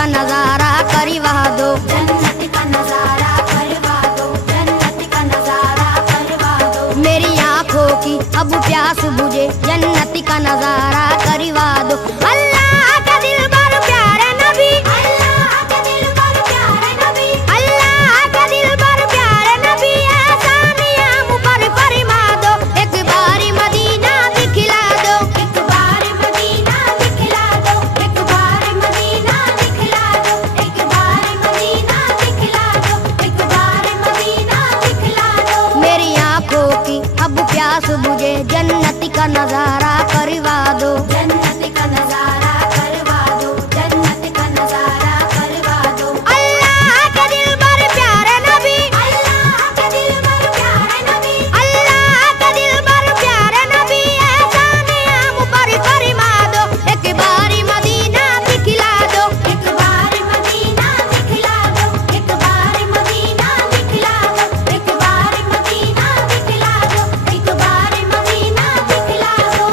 का नजारा करवा दो, जन्नत का नजारा करवा दो, जन्नत का नजारा करवा दो। मेरी आंखों की अब प्यास बुझे, जन्नत का नजारा करवा दो। अल्लाह का दिल बर प्यारे नबी, अल्लाह का दिल बर प्यारे नबी, अल्लाह का दिल बर प्यारे नबी, आसानियां मुझ पर फरमा दो। एक बारी मदीना दिखला दो, एक बार मदीना दिखला दो, एक बार मदीना दिखला दो, एक बार मदीना दिखला दो, एक बार मदीना दिखला दो। मेरी आंखों की अब प्यास बुझे, जन्नत का नजारा करवा दो। जन्नत का नजारा करवा दो, जन्नत का नजारा करवा दो। अल्लाह का दिल बर प्यारे नबी, अल्लाह का दिल बर प्यारे नबी, अल्लाह का दिल बर प्यारे नबी, आसानियां मुझ पर फरमा दो। एक बारी मदीना दिखला दो, एक बार मदीना दिखला दो, एक बार मदीना दिखला दो, एक बार मदीना दिखला दो, एक बार मदीना दिखला दो।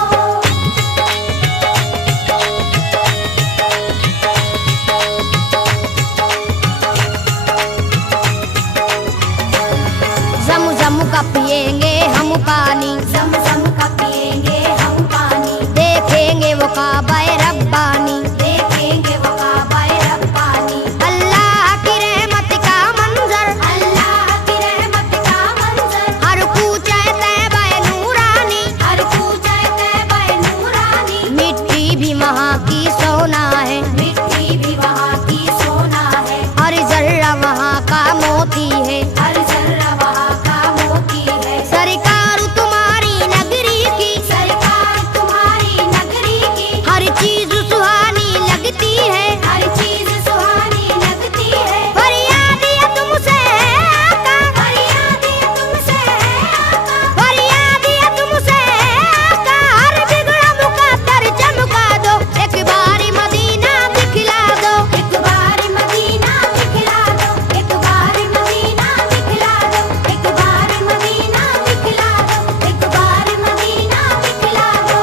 ज़म-ज़म का पिएंगे हम पानी, ज़म-ज़म का पिएंगे हम पानी, देखेंगे वो काबा रब्बानी। देखेंगे वो काबा रब्बानी। अल्लाह की रहमत का मंजर, अल्लाह की रहमत का मंजर, हर कूचे तैबा नूरानी। हर कूचे तैबा नूरानी। मिट्टी भी वहाँ की सोना है, मिट्टी भी वहाँ की सोना है, हर जर्रा वहाँ का मोती है। हर जर्रा वहाँ का मोती है। सरकार तुम्हारी नगरी की, सरकार तुम्हारी नगरी की, हर चीज सुहानी लगती है। हर चीज सुहानी लगती है। फरियाद ये तुमसे है आका, फरियाद ये तुमसे है आका, फरियाद ये तुमसे है आका, हर बिगड़ा मुकद्दर चमका दो। एक बारी मदीना दिखला दो, एक बार मदीना दिखला दो, एक बार मदीना दिखला दो, एक बार मदीना दिखला दो, एक बार मदीना दिखला दो।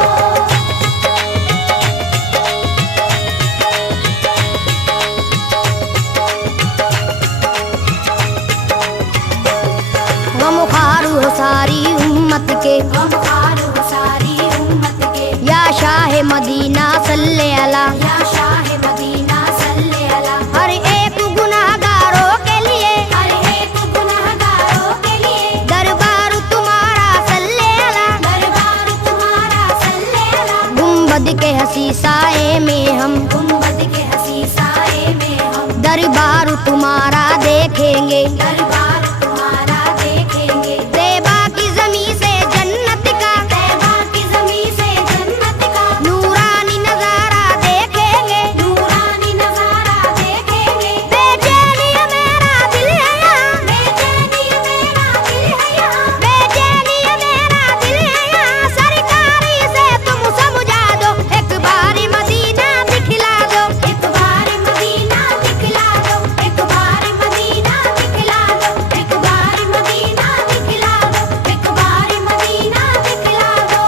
गमख्वार हो सारी उम्मत के, गमख्वार हो सारी उम्मत के, या शाह मदीना सल्ले अला। या शाह मदीना सल्ले अला। हर एक गुनाहगारों के लिए हर एक गुनहगारों के लिए दरबार तुम्हारा सल्ले अला। दरबार तुम्हारा सल्ले अला। गुंबद के हसी साए में हम, गुंबद के हसी साए में हम दरबार तुम्हारा देखेंगे। दरबार तुम्हारा देखेंगे। तैबा की ज़मीं से जन्नत का, तैबा की ज़मीं से जन्नत का नूरानी नजारा देखेंगे। नूरानी नजारा देखेंगे। बेचैनी मेरा दिल है यहाँ, बेचैनी मेरा दिल है यहाँ, बेचैनी मेरा दिल है यहाँ, सरकारी से तुम समझा दो। एक बारी मदीना दिखला दो, एक बार मदीना दिखला दो, एक बार मदीना दिखला दो, एक बार मदीना दिखला दो, एक बार मदीना दिखला दो।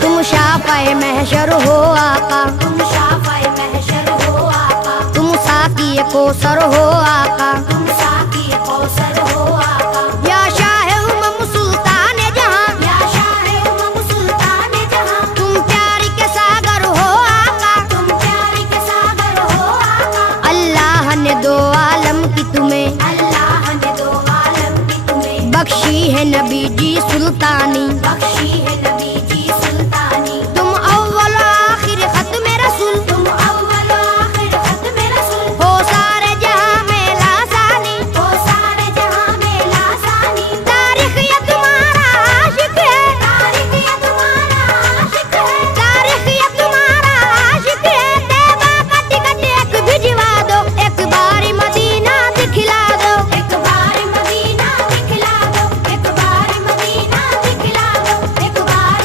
तुम शाफ़ाए महशर हो आका, तुम शाफ़ाए महशर हो आका, तुम साक़ी कौसर हो आका। तुम साक़ी कौसर हो आका, या शाह उमम सुल्तान जहां, या शाह उमम सुल्तान जहां, तुम प्यार के सागर हो आका। तुम प्यार के सागर हो आका। अल्लाह ने दो आलम की तुम्हें, अल्लाह ने दो आलम की तुम्हें बख्शी है नबी जी सुल्तानी। बख्शी है नबी जी सुल्तानी। तुम अव्वल आखिर खत्म रसूल, तुम अव्वल आखिर खत्म रसूल, हो सारे जहां में लासानी। हो सारे जहां में लासानी। तारीख ये तुम्हारा आशिक है, तारीख ये तुम्हारा आशिक है, तारीख ये तुम्हारा आशिक है। तैबा का टिकट एक भिजवा दो, एक बारी मदीना दिखला दो। एक बार मदीना दिखला दो, एक बार मदीना दिखला दो, एक बार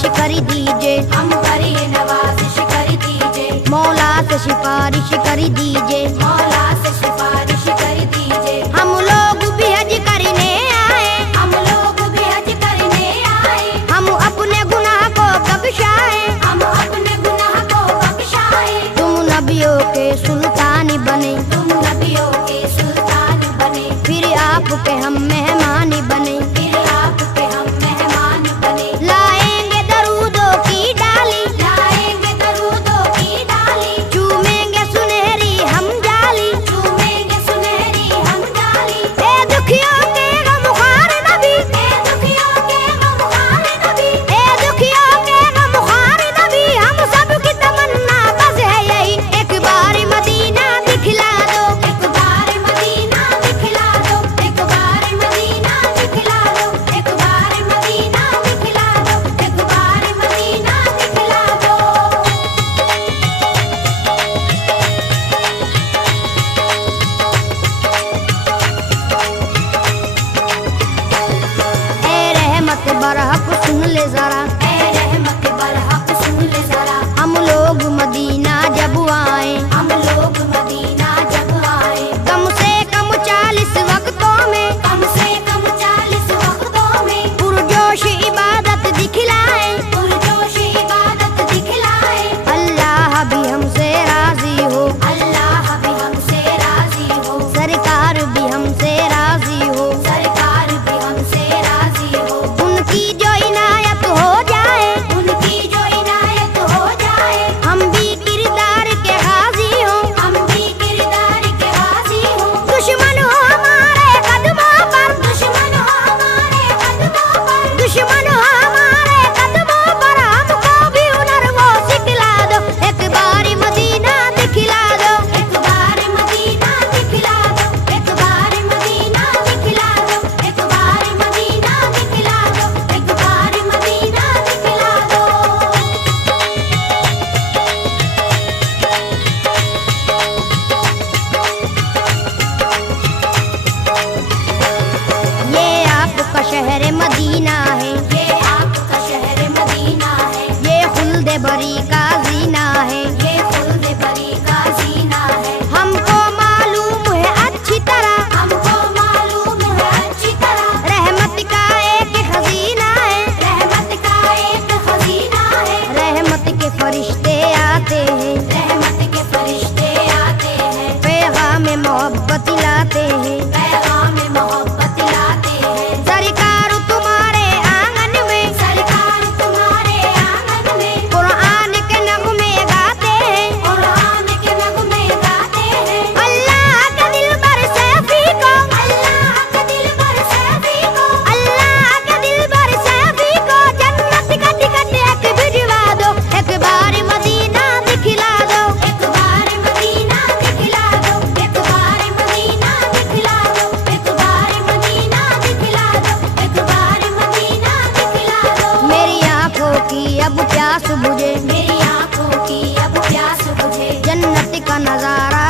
सिफारिश कर दीजिए, हम पर ये नवाजिश कर दीजिए, मौला से सिफारिश कर दीजिए। मौला से सिफारिश कर दीजिए। हम लोग भी हज करने आए, हम लोग भी हज करने आए, हम अपने गुनाह को बख्शाए। हम अपने गुनाह को बख्शाए। तुम नबियों के सुल्तान बने, तुम नबियों के सुल्तान बने, फिर आपके हम मेहमान बने। फिर आपके हम मेहमान बने। लाएंगे दरूदों की डाली, लाएंगे दरूदों की डाली, चूमेंगे सुनहरी हम जाली। चूमेंगे सुनहरी हम डाली। ए दुखियों के गमख्वार नबी, ए दुखियों के गमख्वार नबी, ए दुखियों के गमख्वार नबी, हम सबकी तमन्ना बस है यही, एक बार मदीना दिखला दो। एक बार मदीना दिखला दो, एक बार मदीना दिखला दो, एक बार मदीना दिखला दो, एक बार मदीना दिखला दो। ए रहमत बरहक सुन ले जरा, ए रहमत बरहक सुन ले जरा, हम लोग मदीना जब आए, हम लोग मदीना जब आए, कम से कम 40 वक्तों में कम से कम 40 वक्तों में पुरजोश इबादत दिखलाए। पुरजोश इबादत दिखलाए। अल्लाह भी हमसे राजी हो, अल्लाह भी हमसे राजी हो, सरकार भी हमसे राजी हो। सरकार भी हमसे राजी हो, उनकी जो इनायत हो जाए, उनकी जो इनायत हो जाए, हम भी किरदार के गाजी हो। हम भी किरदार के गाजी हो। दुश्मन हो हमारे कदमों पर, दुश्मन हो हमारे कदमों पर, दुश्मन हो हमारे कदमों पर, हमको भी हुनर वो सिखला दो। एक बार मदीना दिखला दो, एक बार मदीना दिखला दो, एक बार मदीना दिखला दो, एक बार मदीना दिखला दो, एक बार मदीना दिखला दो। ये आपका शहर मदीना है, ये आपका शहर मदीना है, ये खुल्द बरी का जीना है। ये खुल्द बरी का जीना है। हमको मालूम है अच्छी तरह, हमको मालूम है अच्छी तरह, रहमत का एक खजीना है। रहमत का एक खजीना है। रहमत के फरिश्ते आते हैं, रहमत के फरिश्ते आते हैं, पैगाम मोहब्बत लाते हैं। पैगाम मोहब्बत लाते हैं। सरकार तुम्हारे आंगन में, सरकार तुम्हारे आंगन में कुरान के नगमे गाते हैं। कुरान के नगमे गाते हैं। अल्लाह के दिल पर सैफी को, अल्लाह के दिल पर सैफी को, अल्लाह के दिल पर सैफी को जन्नत का टिकट एक भिजवा दो। एक बार मदीना दिखला दो, एक बार मदीना दिखला दो, एक बार मदीना दिखला दो, एक बार मदीना दिखला दो, एक बार मदीना दिखला दो। मेरी आंखों की अब प्यास बुझे, मेरी आंखों की अब प्यास बुझे, जन्नत का नजारा